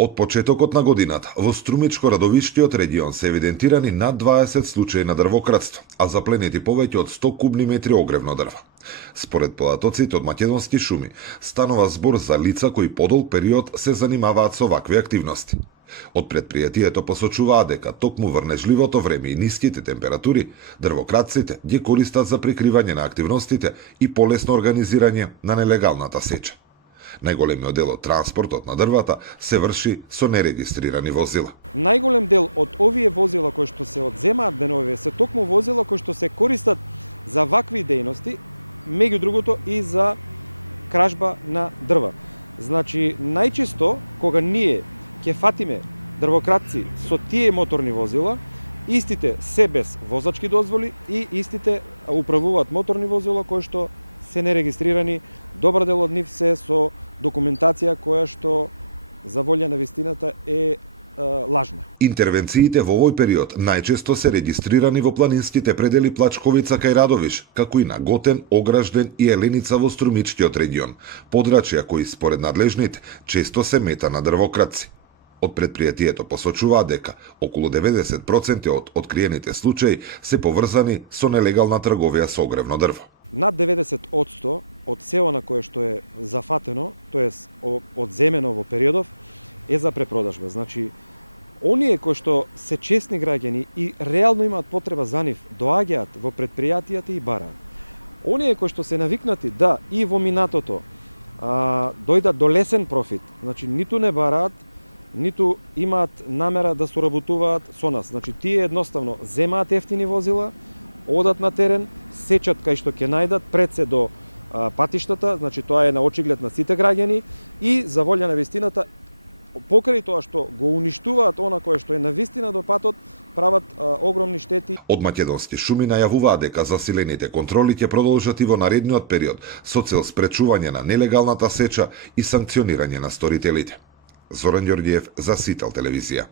Од почетокот на годината во Струмичко-Радовишкиот регион се евидентирани над 20 случаи на дрвократство, а запленети повеќе од 100 кубни метри огревно дрво. Според податоците од Македонски шуми, станува збор за лица кои подолг период се занимаваат со вакви активности. Од предпријатието посочуваат дека токму врнежливото време и ниските температури, дрвократците ги користат за прикривање на активностите и полесно организирање на нелегалната сеча. Најголемиот дел од транспортот на дрвата се врши со нерегистрирани возила. Најголем дел од овие возила кои што се одземаат деновиве се токму возила кои што се користат за вакви дејности, меѓу другото и за кражба на дрва. Значи, најчесто кога ние ќе фатиме дрвократци со тие моторни возила, истите се без возачки дозволи и истите управуваат моторни возила кои што се нерегистрирани, добар дел од нив се со документација која што за волја на вистината е лажна. Интервенциите во овој период најчесто се регистрирани во планинските предели Плачковица кај Радовиш, како и на Готен, Огражден и Еленица во Струмичкиот регион, подрачја кои според надлежните често се мета на дрвократци. Од предпријатието посочуваат дека околу 90% од откриените случаи се поврзани со нелегална трговија со огревно дрво. Над 90% од сео на кое што е зафатено, тоест одземено во периодов, е за препродажба. Значи, оние кои што се честни граѓани и реално имаат потреба за нив, доаѓаат во предпријатијата и бараат. Оние кои што се навикнати да и во минатото дојдат до лесен профит, значи ниту не бараат, ниту имаат намера да соработуваат со нас. Значи, тие едноставно земаат ефтини возила, одат на терен, сечат кај што ќе најдат, пред се до патиштата, значи тоа е на очиглед на сите граѓани и за волја на вистината, покрај тоа што го уништуваат она кое што е на вистина до патот, прават огромни штети. Од Македонски шуми најавуваат дека засилените контроли ќе продолжат и во наредниот период со цел спречување на нелегалната сеча и санкционирање на сторителите. Зоран Ѓорѓиев за Сител телевизија.